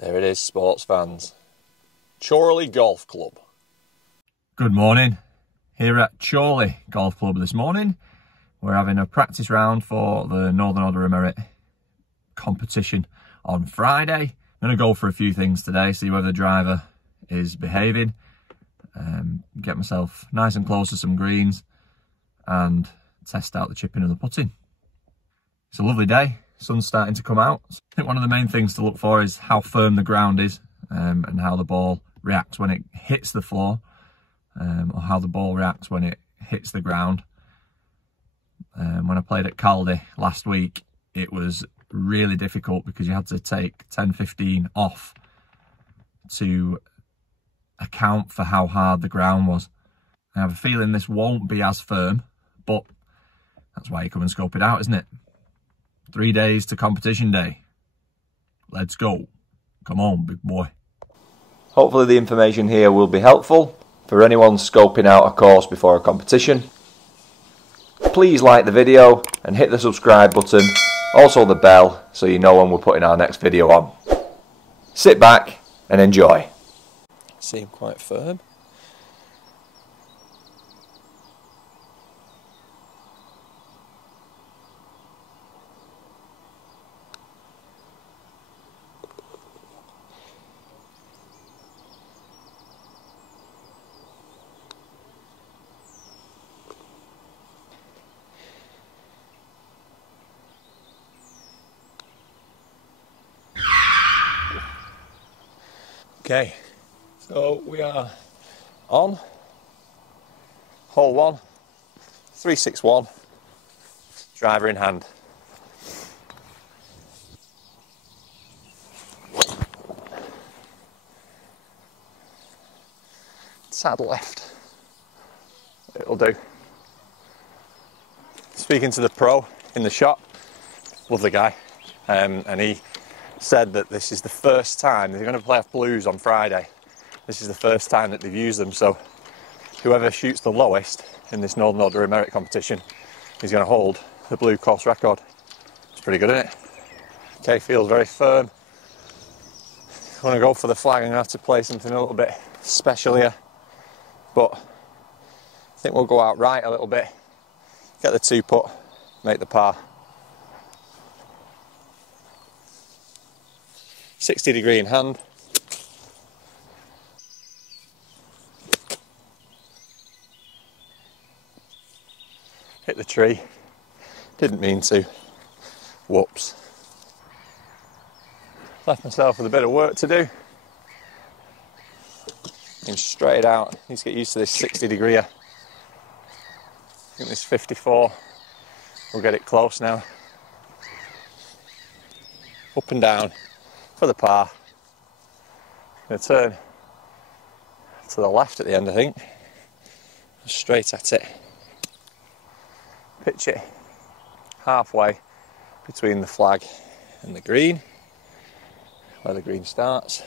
There it is, sports fans. Chorley Golf Club. Good morning. Here at Chorley Golf Club this morning, we're having a practice round for the Northern Order of Merit competition on Friday. I'm going to go for a few things today, see whether the driver is behaving, get myself nice and close to some greens and test out the chipping and the putting. It's a lovely day, sun's starting to come out. I think one of the main things to look for is how firm the ground is and how the ball reacts when it hits the floor, or how the ball reacts when it hits the ground. When I played at Caldy last week, it was really difficult because you had to take 10-15 off to account for how hard the ground was. I have a feeling this won't be as firm, but that's why you come and scope it out, isn't it? 3 days to competition day. Let's go. Come on, big boy. Hopefully the information here will be helpful for anyone scoping out a course before a competition. Please like the video and hit the subscribe button, also the bell, so you know when we're putting our next video on. Sit back and enjoy. Seem quite firm. Okay, so we are on hole 1, 361, driver in hand. Sad left, it'll do. Speaking to the pro in the shop, lovely guy, and he said that this is the first time they're going to play off blues on Friday. This is the first time that they've used them, so whoever shoots the lowest in this Northern Order of Merit competition is going to hold the blue course record. It's pretty good, isn't it? Okay, feels very firm. I want to go for the flag. I'm going to have to play something a little bit special here, but I think we'll go out right a little bit, get the 2-putt, make the par. 60 degree in hand. Hit the tree. Didn't mean to. Whoops. Left myself with a bit of work to do. And straight out. Need to get used to this 60 degree. I think this 54. We'll get it close now. Up and down for the par. Going to turn to the left at the end, I think. Straight at it. Pitch it halfway between the flag and the green, where the green starts.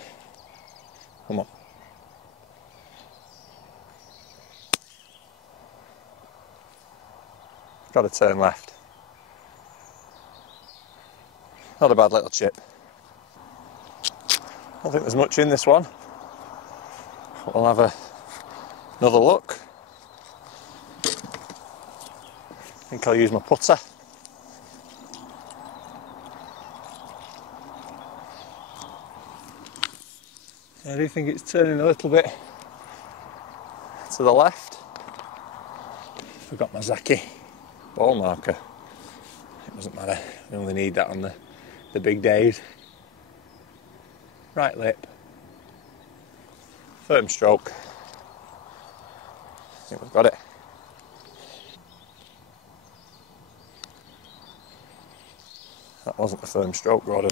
Come on. Got to turn left. Not a bad little chip. I don't think there's much in this one. We'll have another look. I think I'll use my putter. I do think it's turning a little bit to the left. Forgot my Zaki ball marker. It doesn't matter, we only need that on the big days. Right lip, firm stroke. I think we've got it. That wasn't a firm stroke, Gordon.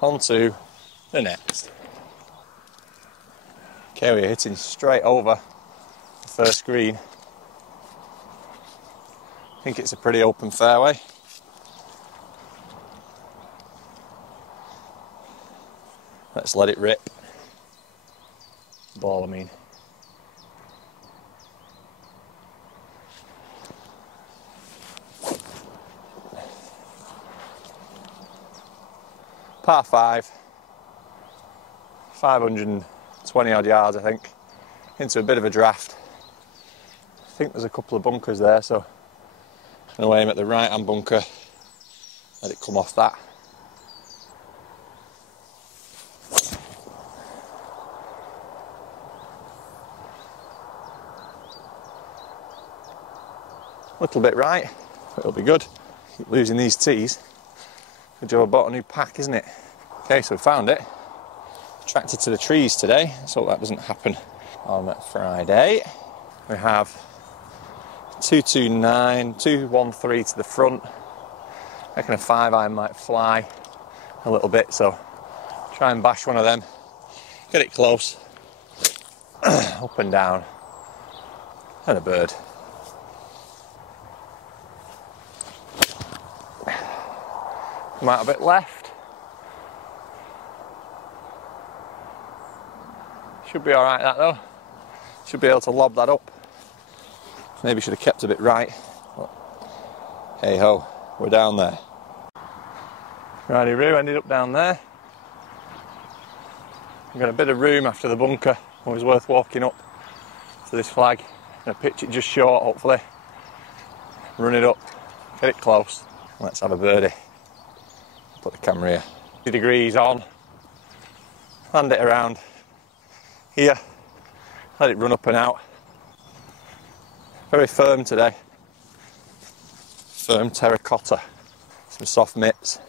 On to the next. Okay, we're hitting straight over the first green. I think it's a pretty open fairway. Let's let it rip. Ball, I mean. Par 5, 520 odd yards, I think, into a bit of a draft. I think there's a couple of bunkers there, so I'm going to aim at the right hand bunker, let it come off that. Little bit right, but it'll be good. Keep losing these tees. Good job I bought a new pack, isn't it? Okay, so we found it. Attracted to the trees today, so that doesn't happen on Friday. We have 229, 213 to the front. I reckon a 5-iron might fly a little bit, so try and bash one of them. Get it close. Up and down. And a bird. Come out a bit left. Should be alright that though. Should be able to lob that up. Maybe should have kept a bit right. But hey ho, we're down there. Righty-roo, ended up down there. I've got a bit of room after the bunker. Always worth walking up to this flag. I'm going to pitch it just short, hopefully. Run it up, get it close. Let's have a birdie. Put the camera here. 2 degrees on. Land it around here. Let it run up and out. Very firm today. Firm terracotta. Some soft mitts.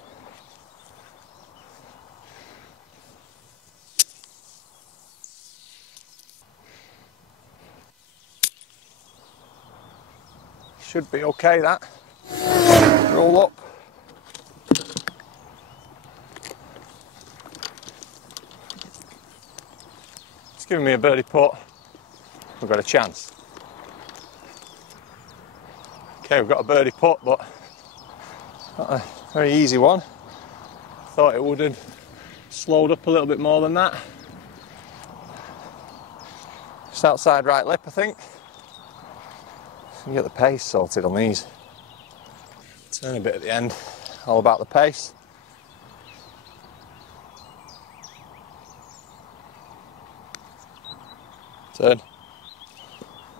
Should be okay, that. Roll up. It's giving me a birdie putt. We've got a chance. Okay, we've got a birdie putt, but not a very easy one. Thought it would have slowed up a little bit more than that. Just outside right lip, I think. You get the pace sorted on these. Turn a bit at the end, all about the pace. Turn.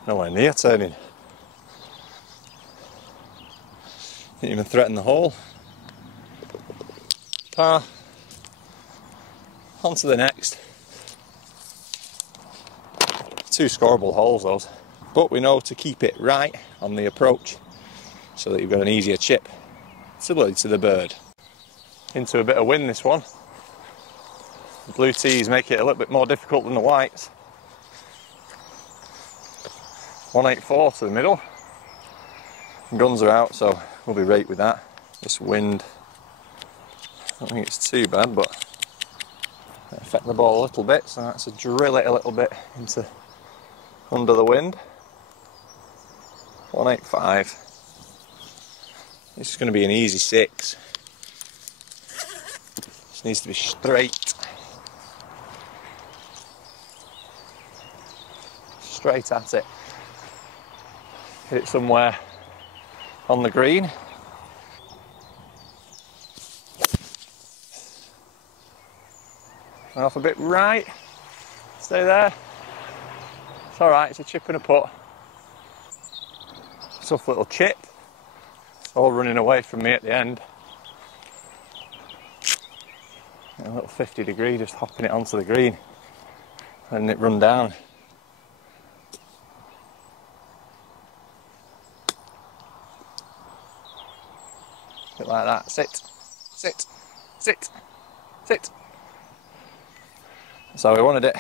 Nowhere near turning. Didn't even threaten the hole. Par. On to the next. 2 scoreable holes those. But we know to keep it right on the approach so that you've got an easier chip. Similarly to the bird. Into a bit of wind this one. The blue tees make it a little bit more difficult than the whites. 184 to the middle. Guns are out, so we'll be right with that. This wind, I don't think it's too bad, but it affect the ball a little bit, so that's to drill it a little bit into under the wind. 185. This is going to be an easy 6. This needs to be straight. Straight at it. Hit it somewhere on the green. And off a bit right. Stay there. It's alright, it's a chip and a putt. Tough little chip. It's all running away from me at the end. And a little 50 degree, just hopping it onto the green. Letting it run down. Bit like that. Sit, sit, sit, sit. That's how we wanted it.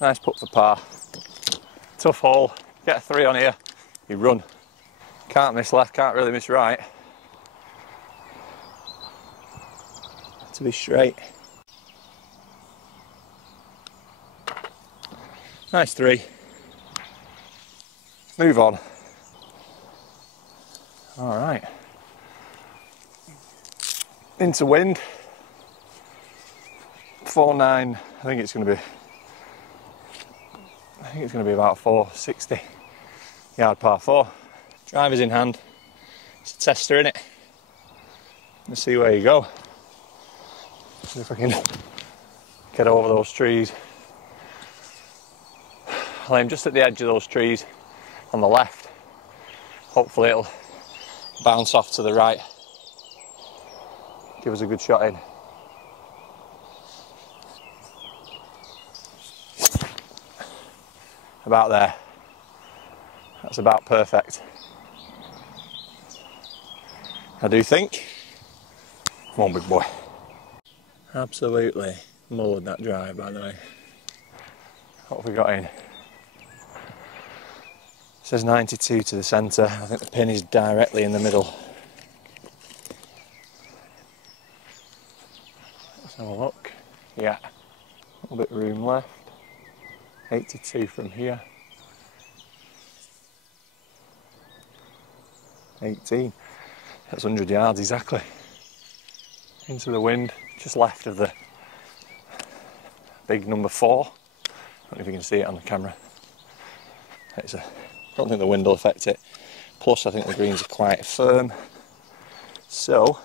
Nice putt for par. Tough hole. Get a 3 on here. You run. Can't miss left, can't really miss right. To be straight. Nice 3. Move on. Alright. Into wind. 4.9. I think it's going to be about 460 yard par 4. Driver's in hand. It's a tester, innit? Let's see where you go. See if I can get over those trees. I'll aim just at the edge of those trees on the left. Hopefully it'll bounce off to the right. Give us a good shot in. About there. That's about perfect. I do think. Come on, big boy. Absolutely mullered that drive, by the way. What have we got in? It says 92 to the centre. I think the pin is directly in the middle. Let's have a look. Yeah, a little bit of room left. 82 from here. 18. That's 100 yards exactly. Into the wind, just left of the big number 4. I don't know if you can see it on the camera. I don't think the wind will affect it. Plus, I think the greens are quite firm. So,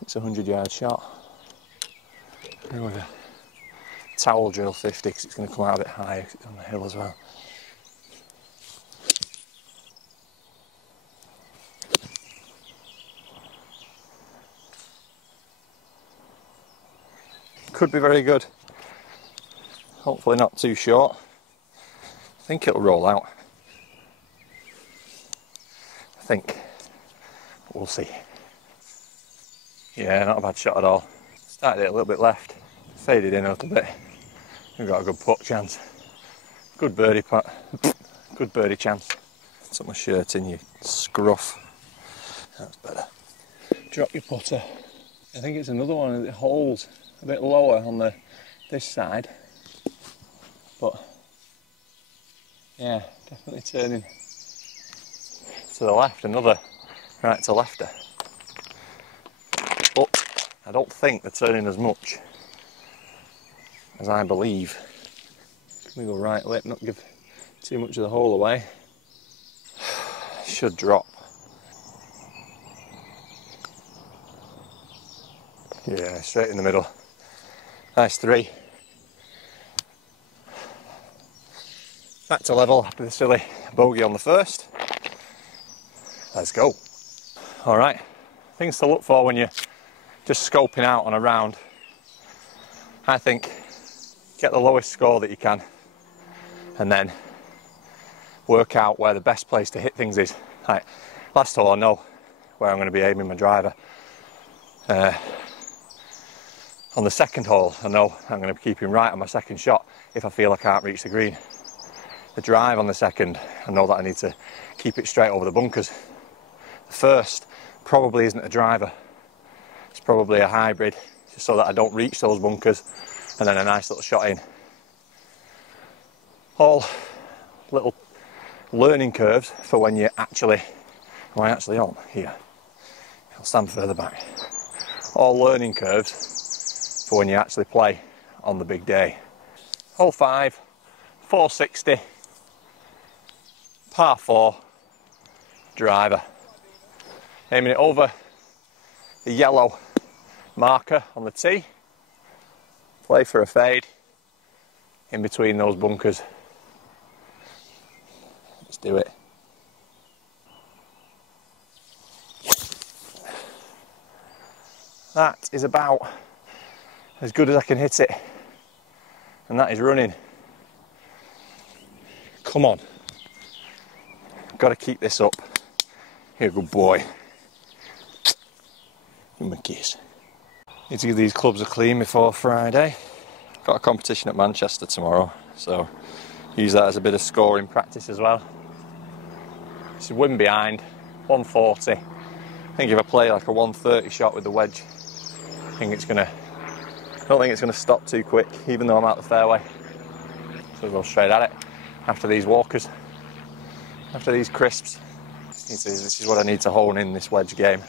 it's a 100-yard shot. I'm going to towel drill 50 because it's going to come out a bit higher because it's on the hill as well. Could be very good. Hopefully not too short. I think it'll roll out. I think. But we'll see. Yeah, not a bad shot at all. Started it a little bit left. Faded in a little bit. We've got a good putt chance. Good birdie putt. Good birdie chance. Tuck my shirt in, you scruff. That's better. Drop your putter. I think it's another one that holds a bit lower on this side, but yeah, definitely turning to the left, another right to lefter, but I don't think they're turning as much as I believe. Can we go right lip, not give too much of the hole away? Should drop. Yeah, straight in the middle. Nice 3. Back to level after the silly bogey on the first. Let's go. Alright, things to look for when you're just scoping out on a round. I think get the lowest score that you can and then work out where the best place to hit things is. Like, last hole I know where I'm going to be aiming my driver. On the second hole, I know I'm going to be keeping right on my second shot if I feel I can't reach the green. The drive on the second, I know that I need to keep it straight over the bunkers. The first probably isn't a driver. It's probably a hybrid, just so that I don't reach those bunkers, and then a nice little shot in. All little learning curves for when you're actually, am I actually on here? I'll stand further back. All learning curves for when you actually play on the big day. Hole 5, 460, par 4, driver. Aiming it over the yellow marker on the tee. Play for a fade in between those bunkers. Let's do it. That is about as good as I can hit it, and that is running. Come on, got to keep this up. Here, good boy. Give him a kiss. Need to give these clubs a clean before Friday. Got a competition at Manchester tomorrow, so use that as a bit of scoring practice as well. It's a win behind, 140. I think if I play like a 130 shot with the wedge, I don't think it's going to stop too quick, even though I'm out the fairway. So we'll go straight at it after these walkers, after these crisps. This is what I need to hone in this wedge game.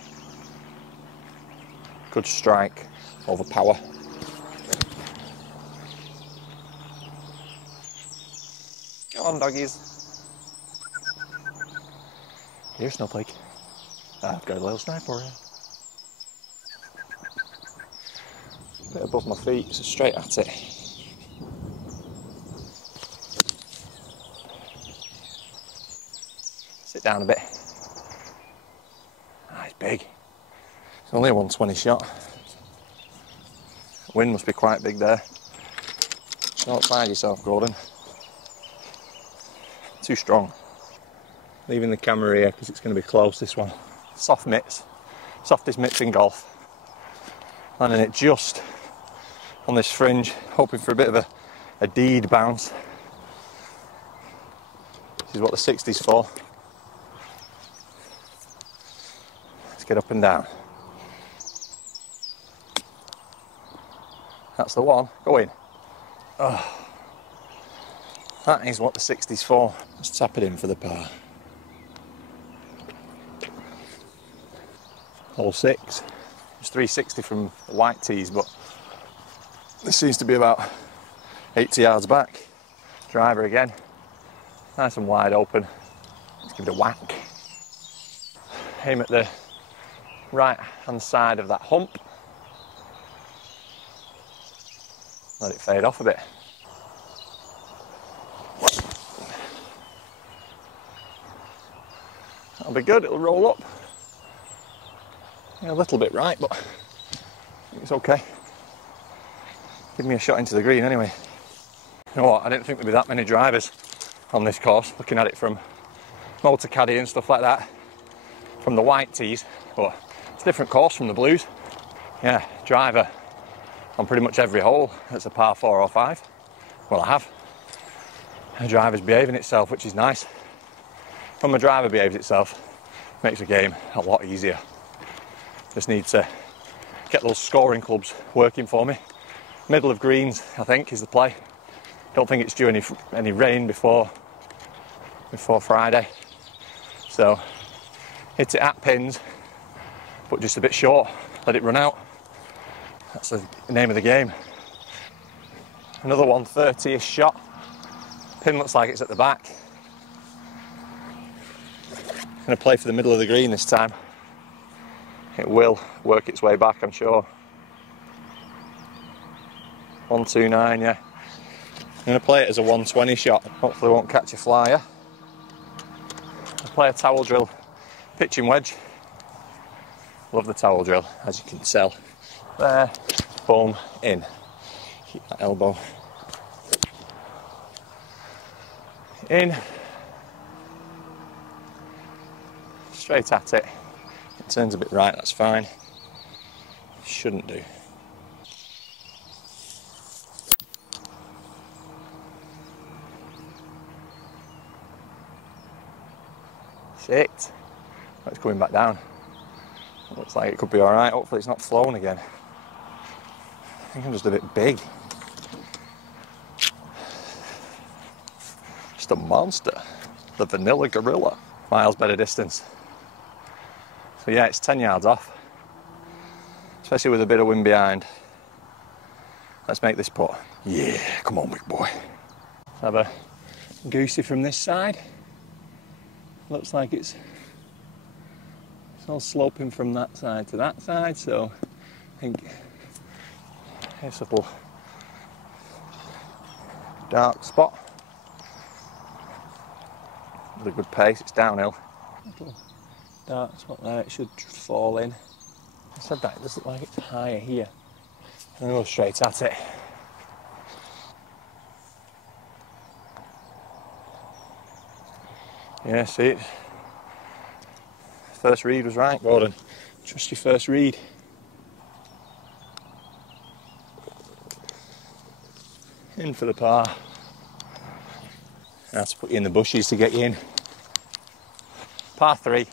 Good strike over power. Go on, doggies. Here, Snowflake. I've got a little snipe for you. bit above my feet, so straight at it. Sit down a bit. Ah, it's big. It's only a 120 shot. Wind must be quite big there. Don't find yourself, Gordon. Too strong. Leaving the camera here because it's going to be close, this one. Soft mitts. Softest mitts in golf. Landing it just on this fringe, hoping for a bit of a deed bounce. This is what the 60's for. Let's get up and down. That's the one. Go in. Oh. That is what the 60's for. Let's tap it in for the par. Hole 6. It's 360 from the white tees, but this seems to be about 80 yards back. Driver again. Nice and wide open. Let's give it a whack. Aim at the right hand side of that hump. Let it fade off a bit. That'll be good, it'll roll up. Yeah, a little bit right, but it's okay. Give me a shot into the green anyway. You know what, I didn't think there'd be that many drivers on this course, looking at it from motor caddy and stuff like that, from the white tees, but it's a different course from the blues. Yeah, driver on pretty much every hole. It's a par 4 or 5. Well, I have. The driver's behaving itself, which is nice. When my driver behaves itself, it makes the game a lot easier. Just need to get those scoring clubs working for me. Middle of greens, I think, is the play. Don't think it's due any rain before Friday. So hit it at pins, but just a bit short. Let it run out. That's the name of the game. Another 130-ish shot. Pin looks like it's at the back. Going to play for the middle of the green this time. It will work its way back, I'm sure. 129, yeah. I'm going to play it as a 120 shot. Hopefully won't catch a flyer. I'll play a towel drill pitching wedge. Love the towel drill, as you can tell. There, boom, in. Keep that elbow in. Straight at it. It turns a bit right, that's fine. Shouldn't do. Shit. Oh, it's coming back down. It looks like it could be alright. Hopefully it's not flown again. I think I'm just a bit big. Just a monster. The vanilla gorilla. Miles better distance. So yeah, it's 10 yards off. Especially with a bit of wind behind. Let's make this putt. Yeah, come on, big boy. Let's have a goosey from this side. Looks like it's all sloping from that side to that side, so I think it's a little dark spot. With a good pace, it's downhill. Little dark spot there, it should fall in. I said that, it does look like it's higher here. I'm going to go straight at it. Yeah, see it? First read was right, Gordon. Trust your first read. In for the par. I have to put you in the bushes to get you in. Par 3.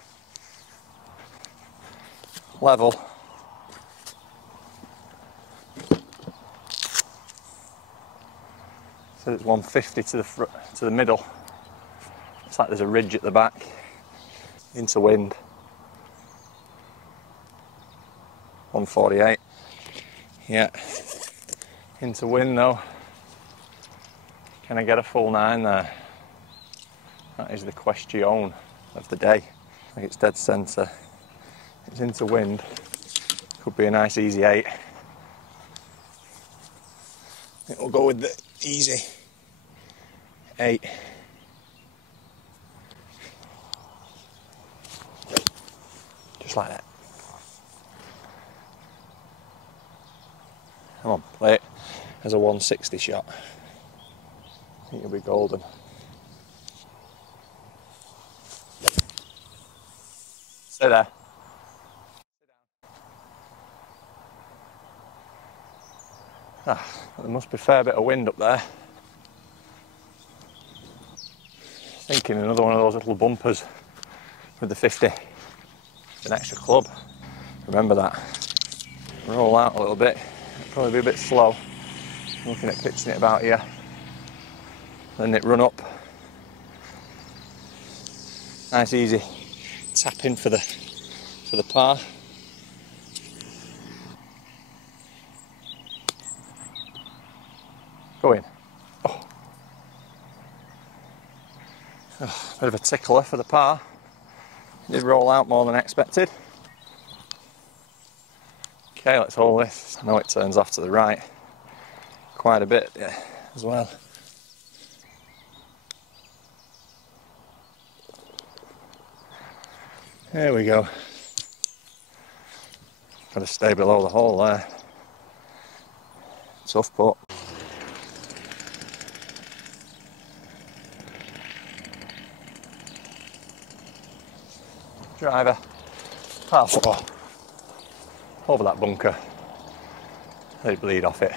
Level. So it's 150 to the front, to the middle. It's like there's a ridge at the back. Into wind. 148. Yeah. Into wind though. Can I get a full 9 there? That is the question of the day. I think it's dead centre. It's into wind. Could be a nice easy 8. We'll go with the easy 8. Just like that. Come on, play it as a 160 shot. I think it'll be golden. Stay there. Ah, there must be a fair bit of wind up there. Thinking another one of those little bumpers with the 50. An extra club. Remember that. Roll out a little bit. Probably be a bit slow. Looking at pitching it about here. Letting it run up. Nice easy tap in for the par. Go in. Oh. Oh, bit of a tickler for the par. Did roll out more than expected. Okay, let's hold this. I know it turns off to the right quite a bit, yeah, as well. There we go. Got to stay below the hole there. Tough putt. Driver, par 4, over that bunker, they bleed off it.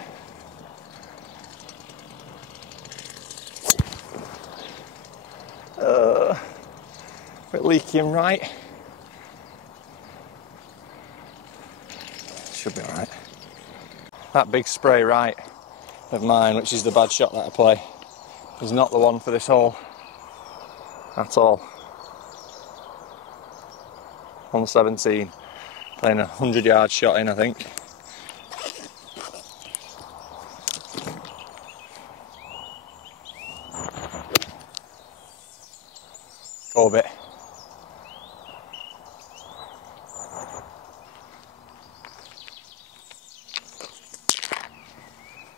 Bit leaky and right. Should be alright. That big spray right of mine, which is the bad shot that I play, is not the one for this hole at all. On 17, playing a 100-yard shot in, I think. Go a bit.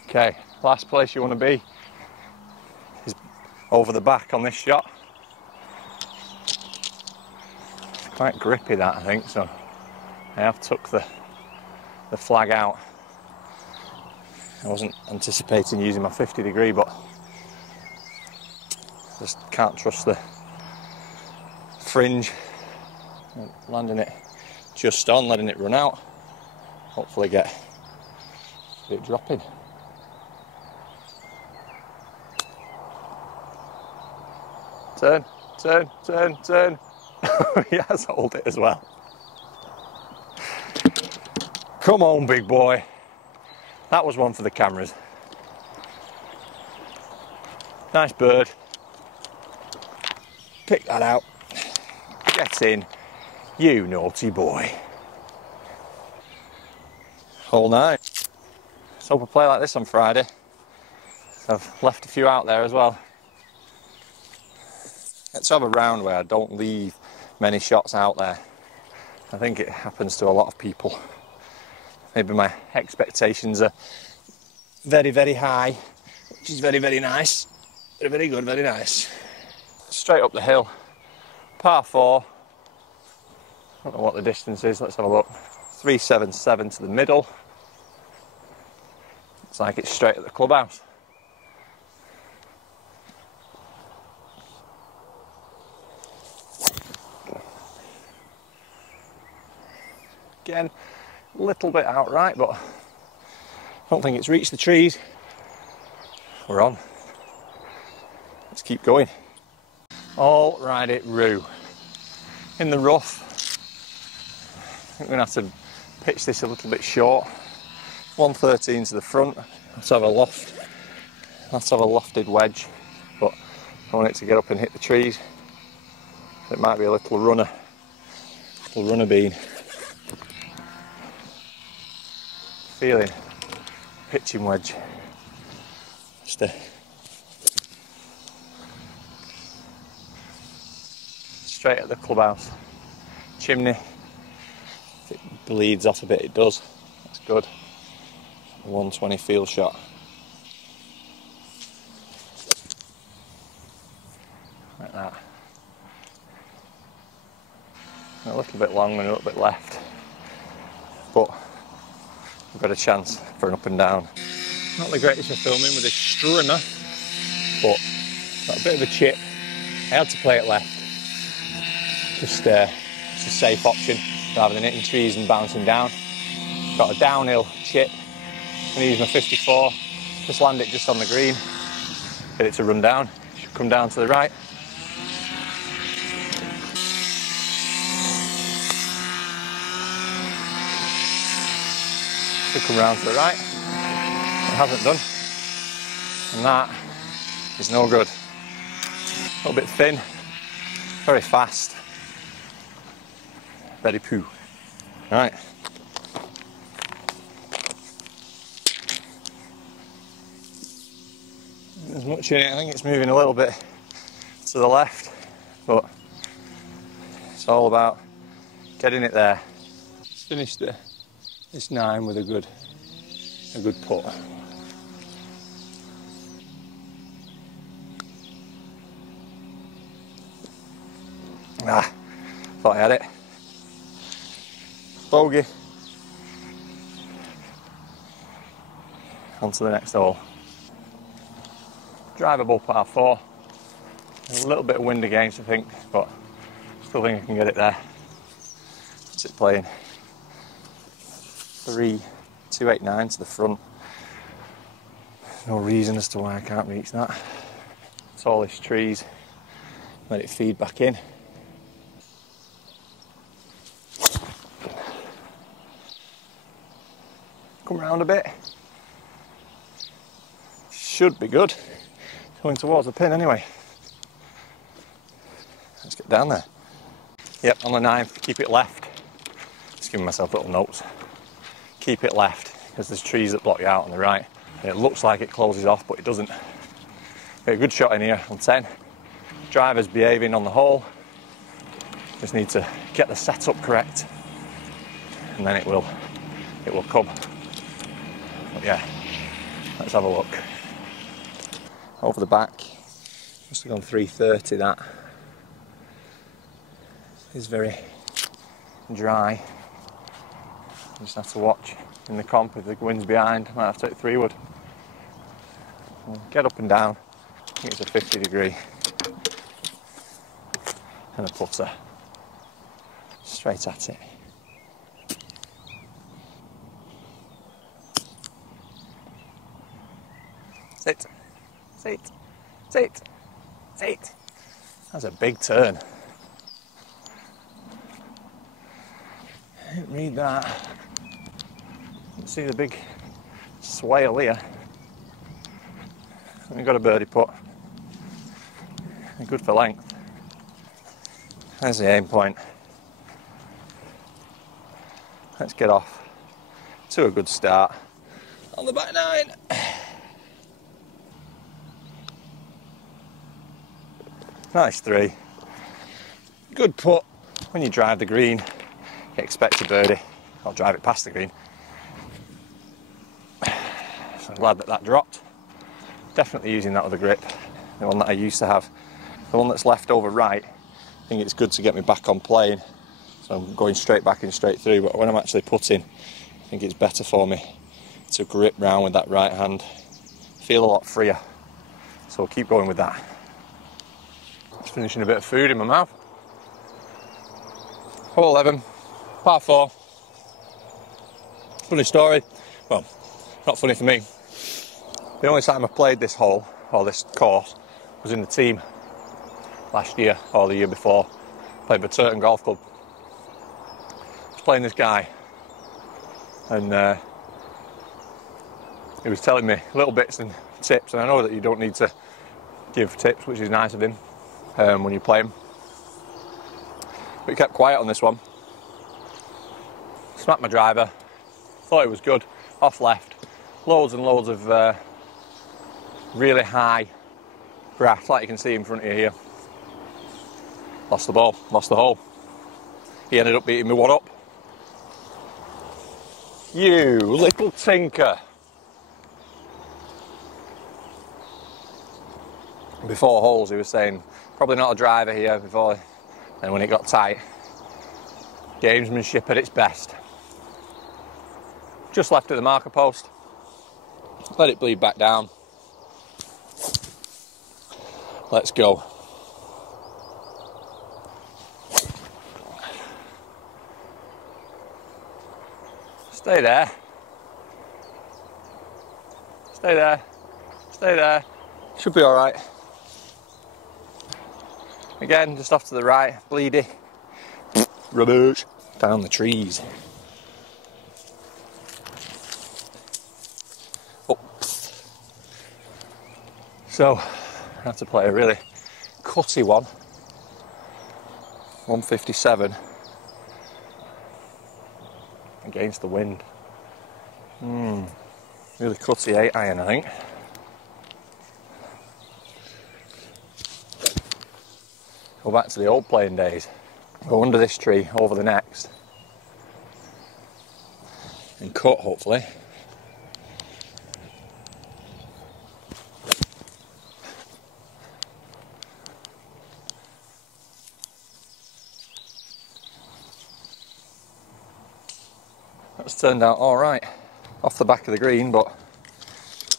Okay, last place you want to be is over the back on this shot. Quite grippy that, I think, so I have took the flag out. I wasn't anticipating using my 50 degree, but just can't trust the fringe. Landing it just on, letting it run out. Hopefully get it dropping. Turn, turn, turn, turn. He has hold it as well. Come on, big boy. That was one for the cameras. Nice bird. Pick that out. Get in, you naughty boy. Hole 9. Let's hope I play like this on Friday. I've left a few out there as well. Let's have a round where I don't leave many shots out there. I think it happens to a lot of people. Maybe my expectations are very, very high, which is very, very nice. Very, very good, very nice. Straight up the hill, par 4. I don't know what the distance is, let's have a look. 377 to the middle. It's like it's straight at the clubhouse. Again, a little bit outright, but I don't think it's reached the trees. We're on. Let's keep going. All right, it Roo. In the rough. I think we're going to have to pitch this a little bit short. 113 to the front. Let's have a loft. Let's have a lofted wedge, but I want it to get up and hit the trees. It might be a little runner bean. Feeling pitching wedge. Just straight at the clubhouse. Chimney. If it bleeds off a bit, it does. That's good. 120 field shot. that. And a little bit long and a little bit left, but we've got a chance for an up and down. Not the greatest for filming with this strimmer, but got a bit of a chip. I had to play it left. Just a safe option rather than hitting trees and bouncing down. Got a downhill chip. I'm going to use my 54. Just land it just on the green. Get it to run down. Should come down to the right. Should come round to the right. It hasn't done. And that is no good. A little bit thin. Very fast. Very poo. Right. There's much in it. I think it's moving a little bit to the left, but it's all about getting it there. Just finished this 9 with a good putt. Thought I had it. Bogey. On to the next hole. Drivable par 4. A little bit of wind against, I think, but still think I can get it there. What's it playing? 3.289 to the front. No reason as to why I can't reach that. Tallish trees. Let it feed back in. Come round a bit. Should be good. Going towards the pin anyway. Let's get down there. Yep, on the 9, keep it left. Just giving myself little notes. Keep it left, because there's trees that block you out on the right. And it looks like it closes off, but it doesn't. Get a good shot in here on 10. Driver's behaving on the hole. Just need to get the setup correct, and then it will come. But yeah, let's have a look. Over the back, must have gone 330. That is very dry. Just have to watch in the comp if the wind's behind. Might have to take 3-wood. Get up and down. I think it's a 50 degree. And a putter. Straight at it. Sit. Sit. Sit. Sit. That's a big turn. I didn't read that. Didn't see the big swale here. We've got a birdie putt. Good for length. There's the aim point. Let's get off to a good start on the back 9. Nice 3. Good putt. When you drive the green, you expect a birdie. I'll drive it past the green. So I'm glad that dropped. Definitely using that other grip, the one that I used to have. The one that's left over right, I think it's good to get me back on playing. So I'm going straight back and straight through, but when I'm actually putting, I think it's better for me to grip round with that right hand. Feel a lot freer. So I'll keep going with that. Just finishing a bit of food in my mouth. Hole 11, par 4. Funny story. Well, not funny for me. The only time I played this hole, or this course, was in the team last year, or the year before. Played for Chorley Golf Club. I was playing this guy, and he was telling me little bits and tips, and I know that you don't need to give tips, which is nice of him, when you play him. But he kept quiet on this one. Smacked my driver, thought it was good, off left. Loads and loads of really high grass, like you can see in front of you here. Lost the ball, lost the hole. He ended up beating me 1 up. You little tinker. before holes he was saying probably not a driver here before, and when it got tight, gamesmanship at its best. Just left at the marker post, let it bleed back down. Let's go. Stay there. Stay there. Stay there. Should be all right. Again, just off to the right, bleedy. Rubbish. Down the trees. Oh. So, I have to play a really cutty one. 157. Against the wind. Really cutty 8 iron, I think. Go back to the old playing days. Go under this tree, over the next, and cut, hopefully. That's turned out all right. Off the back of the green, but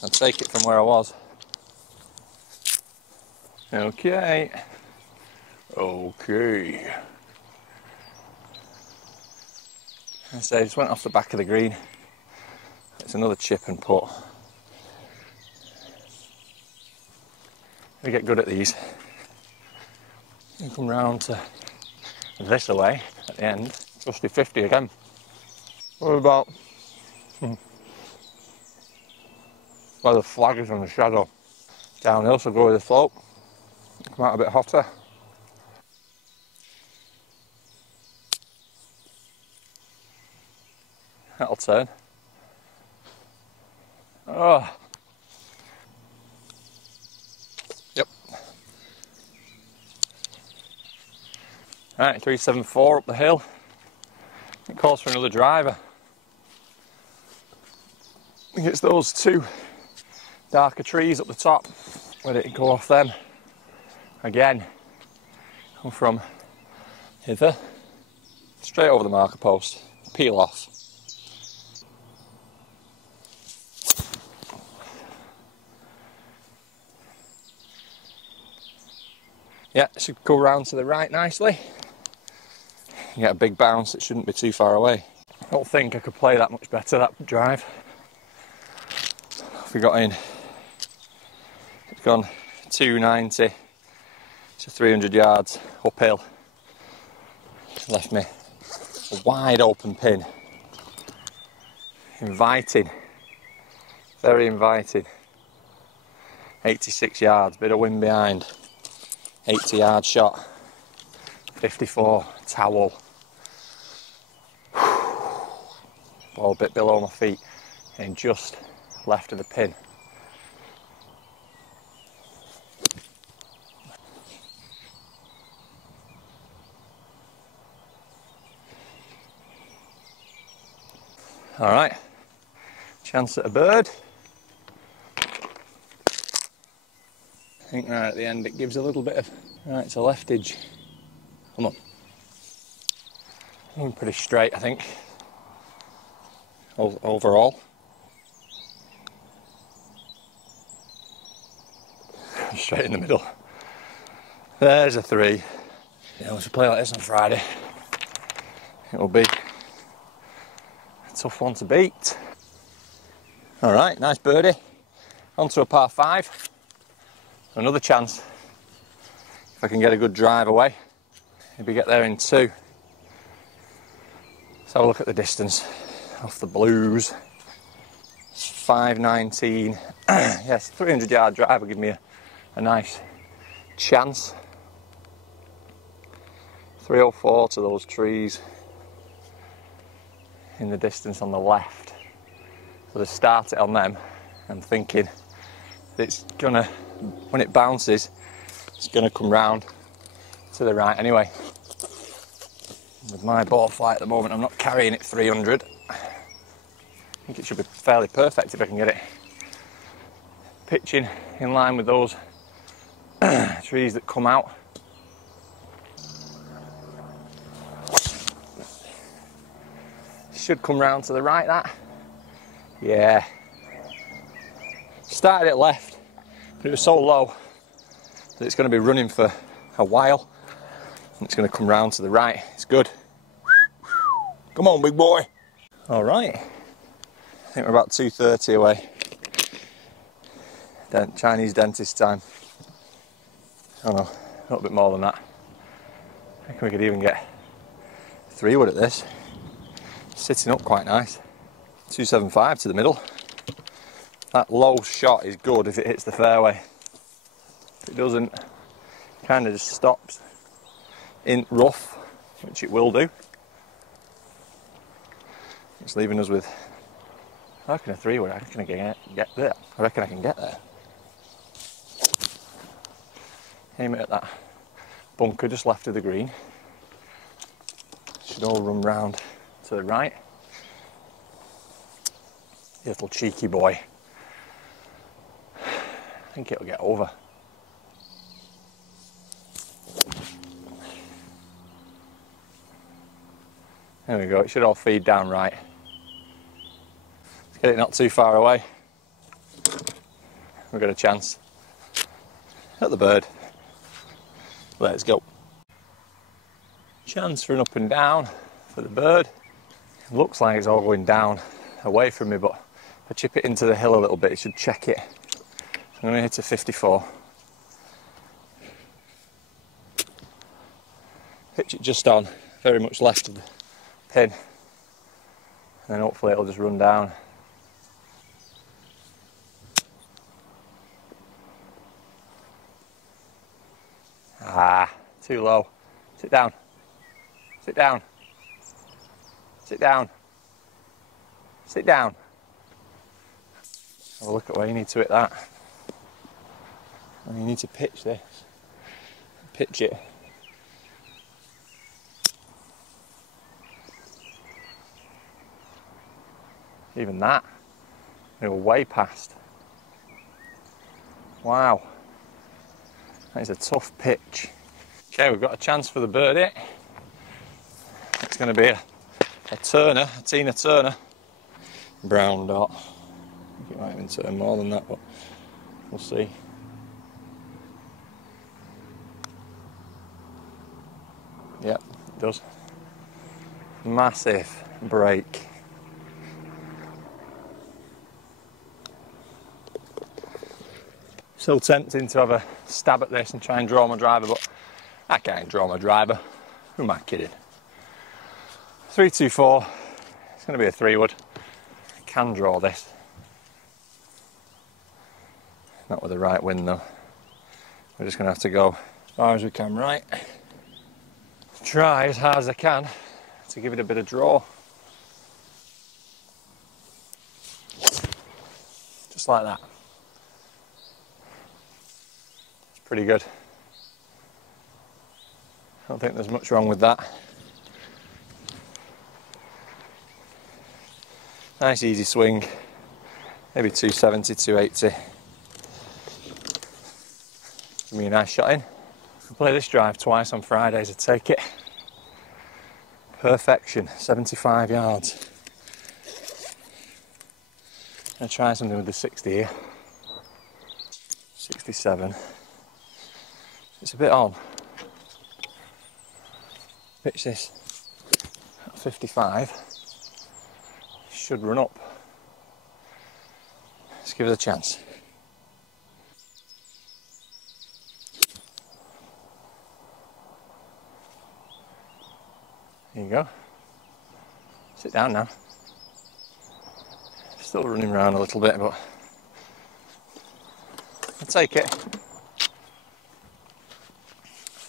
I'd take it from where I was. Okay. Okay. I say, just went off the back of the green. It's another chip and putt. We get good at these. You come round to this away at the end. Trusty 50 again. What about where the flag is on the shadow? Downhill, so go with the slope. Come out a bit hotter. That'll turn. Oh. Yep. Right, 374 up the hill. It calls for another driver. I think it's those two darker trees up the top. Let it go off them. Again, come from hither, straight over the marker post, peel off. Yeah, it should go round to the right nicely. You get a big bounce, it shouldn't be too far away. I don't think I could play that much better, that drive. If we got in, it's gone 290 to 300 yards uphill. Left me a wide open pin. Inviting, very inviting. 86 yards, bit of wind behind. 80-yard shot, 54 towel. Ball a bit below my feet and just left of the pin. All right, chance at a bird. I think right at the end it gives a little bit of, right, it's a left edge. Come on. Going pretty straight, I think, overall. Straight in the middle. There's a 3. Yeah, we should play like this on Friday. It'll be a tough one to beat. All right, nice birdie. On to a par 5. Another chance, if I can get a good drive away, maybe get there in 2. Let's have a look at the distance off the blues. It's 519. Yes, 300-yard drive will give me a nice chance. 304 to those trees in the distance on the left. So to start it on them, I'm thinking it's gonna, when it bounces, it's gonna come round to the right anyway. With my ball flight at the moment, I'm not carrying it 300. I think it should be fairly perfect if I can get it pitching in line with those trees that come out. Should come round to the right, that. Yeah. Started it left, but it was so low that it's going to be running for a while. And it's going to come round to the right. It's good. Come on, big boy. All right. I think we're about 2:30 away. Chinese dentist time. Oh no, a little bit more than that. I reckon we could even get 3-wood at this. Sitting up quite nice. 275 to the middle. That low shot is good if it hits the fairway. If it doesn't, kind of just stops in rough, which it will do. It's leaving us with, I reckon, a 3-wood. I reckon I can get there. I reckon I can get there. Aim it at that bunker just left of the green. Should all run round to the right. The little cheeky boy. I think it'll get over. There we go, it should all feed down right. Let's get it not too far away. We've got a chance. At the bird. Let's go. Chance for an up and down for the bird. It looks like it's all going down away from me, but if I chip it into the hill a little bit, it should check it. I'm going to hit a 54. Pitch it just on, very much left of the pin. And then hopefully it'll just run down. Ah, too low. Sit down. Sit down. Sit down. Sit down. Have a look at where you need to hit that. And you need to pitch this. Pitch it. Even that. They were way past. Wow. That is a tough pitch. Okay, we've got a chance for the birdie. It's going to be a Turner, a Tina Turner. Brown dot. I think it might even turn more than that, but we'll see. Yep, it does. Massive break. So tempting to have a stab at this and try and draw my driver, but I can't draw my driver. Who am I kidding? 3-2-4. It's going to be a 3-wood. I can draw this. Not with the right wind though. We're just going to have to go as far as we can right. Try as hard as I can to give it a bit of draw. Just like that. Pretty good. I don't think there's much wrong with that. Nice easy swing. Maybe 270, 280. Give me a nice shot in. I'll play this drive twice on Fridays, I take it. Perfection, 75 yards. I'm going to try something with the 60 here. 67. It's a bit on. Pitch this at 55. Should run up. Let's give it a chance. There you go. Sit down now. Still running around a little bit, but I'll take it.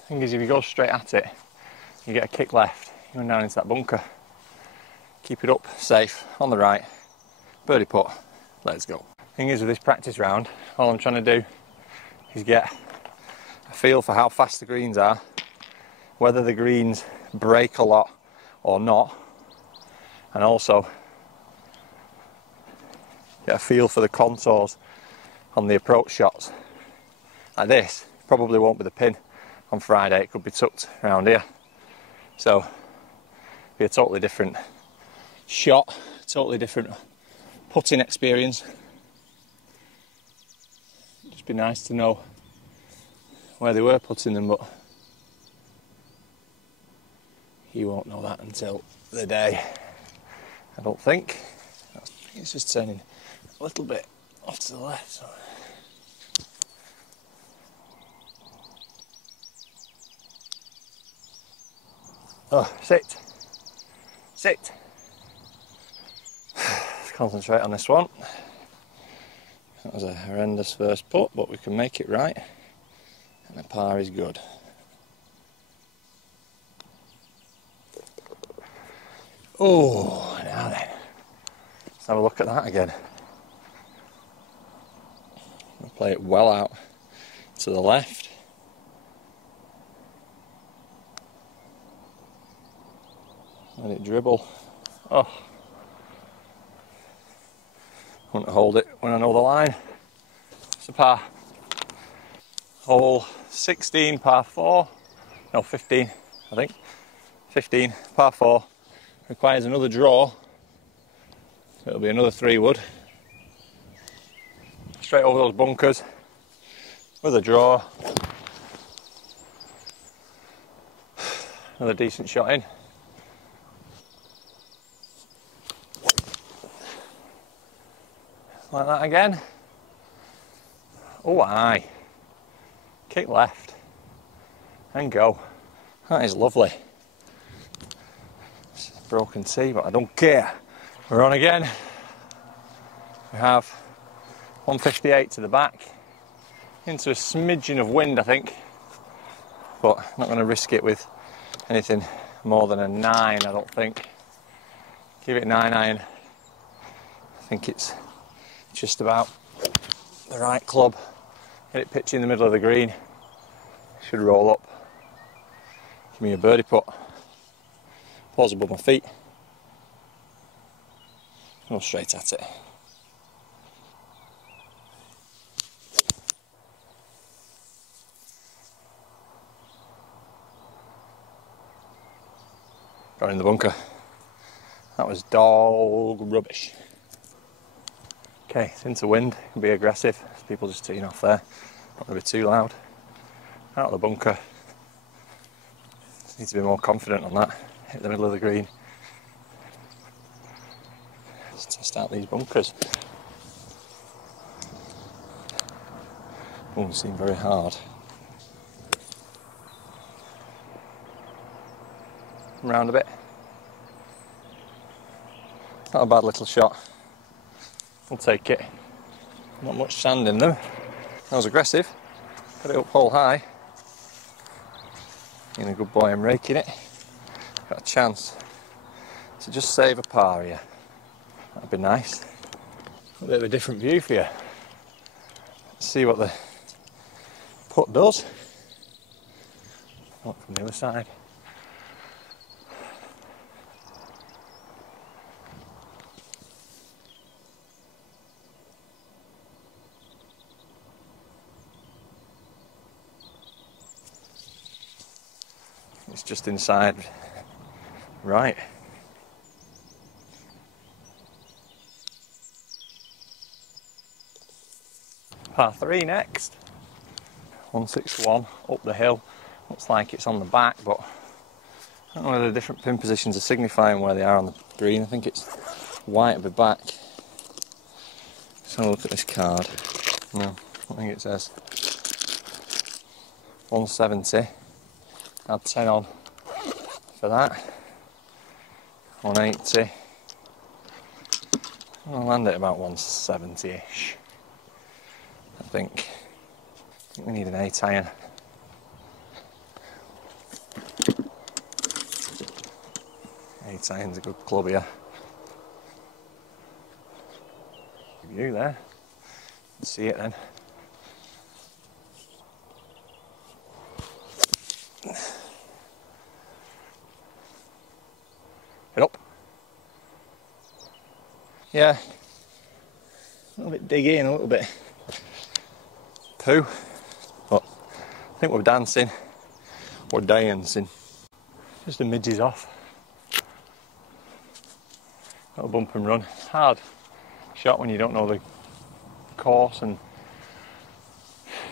Thing is, if you go straight at it, you get a kick left, you go down into that bunker. Keep it up, safe, on the right, birdie putt, let's go. Thing is, with this practice round, all I'm trying to do is get a feel for how fast the greens are, whether the greens break a lot or not, and also get a feel for the contours on the approach shots. Like this, probably won't be the pin on Friday. It could be tucked around here. So, be a totally different shot, totally different putting experience. Just be nice to know where they were putting them, but you won't know that until the day, I don't think. It's just turning a little bit off to the left. So. Oh, sit. Sit. Let's concentrate on this one. That was a horrendous first putt, but we can make it right. And a par is good. Oh, now then. Let's have a look at that again. I'll play it well out to the left. Let it dribble. Oh. I want to hold it when I know the line. It's a par. Hole 16, par 4. No, 15, I think. 15, par 4. Requires another draw. It'll be another 3-wood. Straight over those bunkers with a draw. Another decent shot in. Like that again. Oh, aye. Kick left and go. That is lovely. It's a broken tee, but I don't care. We're on again. We have 158 to the back. Into a smidgen of wind, I think. But I'm not going to risk it with anything more than a 9, I don't think. Give it 9 iron. I think it's just about the right club. Get it pitched in the middle of the green. Should roll up. Give me a birdie putt. Pause above my feet. Go straight at it. Got in the bunker. That was dog rubbish. Okay, it's into wind, it can be aggressive. People just teeing off there. Not going to be too loud. Out of the bunker. Just need to be more confident on that. Hit the middle of the green. Let's test out these bunkers. Won't seem very hard. Round a bit. Not a bad little shot. We'll take it. Not much sand in them. That was aggressive. Got it up hole high. Being a good boy, I'm raking it. Got a chance to just save a par here. That'd be nice. A bit of a different view for you. Let's see what the putt does. Look from the other side. It's just inside, right. Par 3 next. 161 up the hill. Looks like it's on the back, but I don't know whether the different pin positions are signifying where they are on the green. I think it's white at the back. Let's have a look at this card. No, I think it says 170. Add 10 on for that. 180. I'll land at about 170-ish. I think we need an 8 iron. Eight iron's a good club here. View there. Let's see it then. It up. Yeah. A little bit diggy and a little bit poo, but I think we're dancing. We're dancing. Just the midges off. Little bump and run. Hard shot when you don't know the course and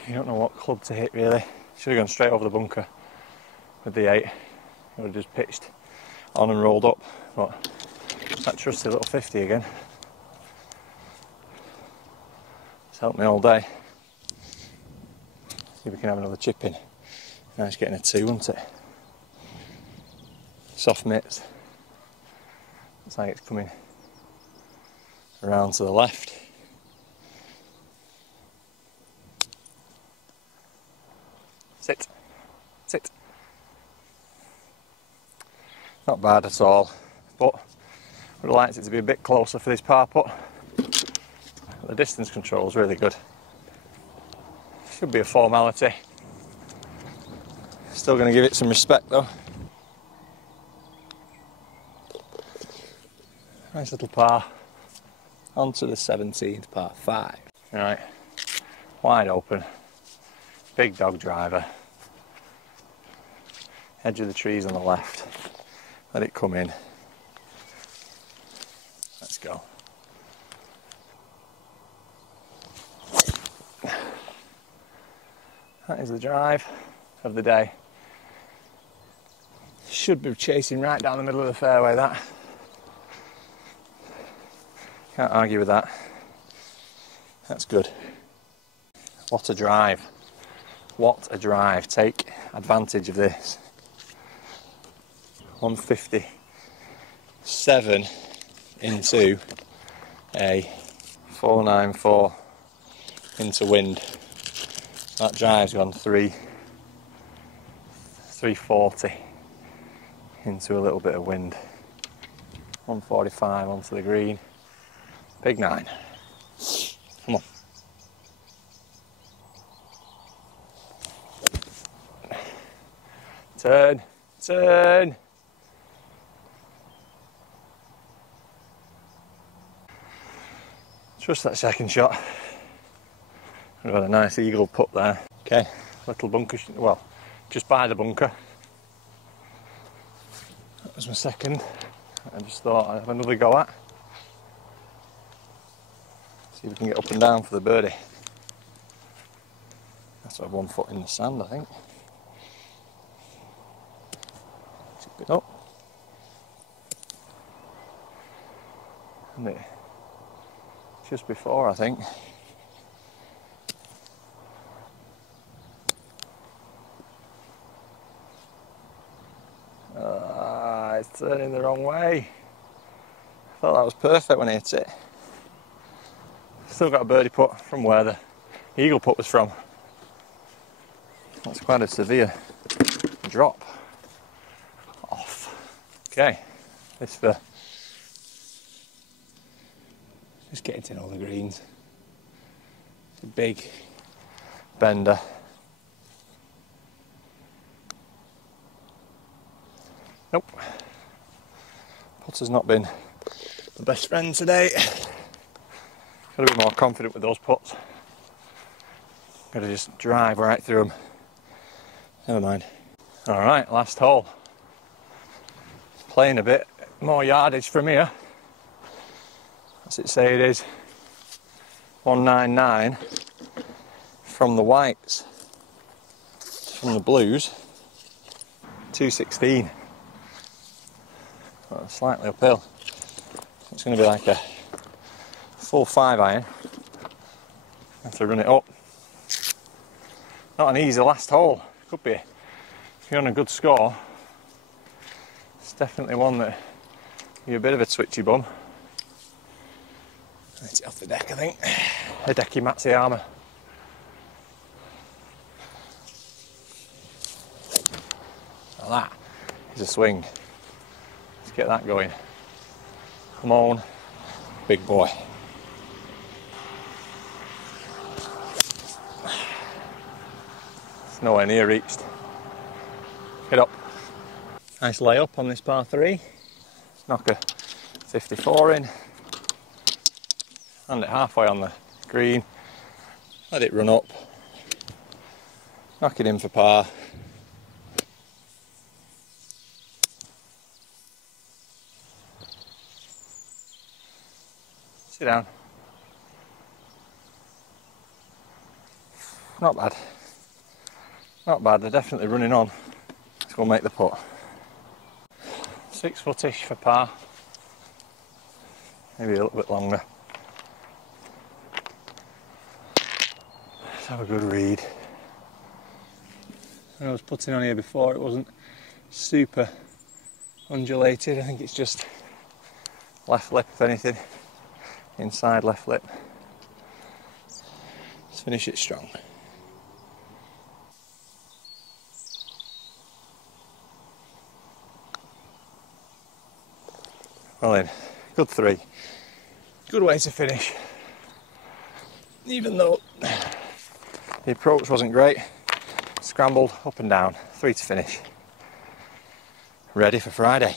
you don't know what club to hit really. Should have gone straight over the bunker with the 8. I would have just pitched on and rolled up. But that trusty little 50 again. It's helped me all day. See if we can have another chip in. Now it's getting a 2, isn't it? Soft mitts. Looks like it's coming around to the left. Sit. Sit. Not bad at all, but would have liked it to be a bit closer for this par putt. The distance control is really good. Should be a formality. Still going to give it some respect though. Nice little par. On to the 17th par 5. Right, wide open. Big dog driver. Edge of the trees on the left. Let it come in. Let's go. That is the drive of the day. Should be chasing right down the middle of the fairway, that. Can't argue with that. That's good. What a drive. What a drive. Take advantage of this. 157 into a 494 into wind. That drive's gone 340 into a little bit of wind. 145 onto the green. Big 9. Come on. Turn. Turn. Trust that second shot. We've got a nice eagle putt there. Okay, little bunker, well, just by the bunker. That was my second. I just thought I'd have another go at. See if we can get up and down for the birdie. That's sort of 1 foot in the sand, I think. Chip it up. And it just before, I think. It's turning the wrong way. I thought that was perfect when I hit it. Still got a birdie putt from where the eagle putt was from. That's quite a severe drop off. Okay, this for just getting to know the greens. It's a big bender. Nope. Putter's not been the best friend today. Got to be more confident with those putts. Got to just drive right through them. Never mind. Alright, last hole. Playing a bit more yardage from here. What's it say it is? 199 from the whites. From the blues. 216. Well, slightly uphill. It's going to be like a full 5 iron. Have to run it up. Not an easy last hole. Could be. If you're on a good score, it's definitely one that you're a bit of a twitchy bum. It's off the deck, I think. Hideki Matsuyama. Now that is a swing. Let's get that going. Come on, big boy. It's nowhere near reached. Get up. Nice layup on this par 3. Knock a 54 in. Land it halfway on the green. Let it run up. Knock it in for par. Sit down. Not bad. Not bad, they're definitely running on. Let's go make the putt. 6 footish for par. Maybe a little bit longer. Let's have a good read. When I was putting on here before, it wasn't super undulated. I think it's just left lip, if anything. Inside left lip. Let's finish it strong. Well then, good 3. Good way to finish. Even though the approach wasn't great, scrambled up and down. 3 to finish. Ready for Friday.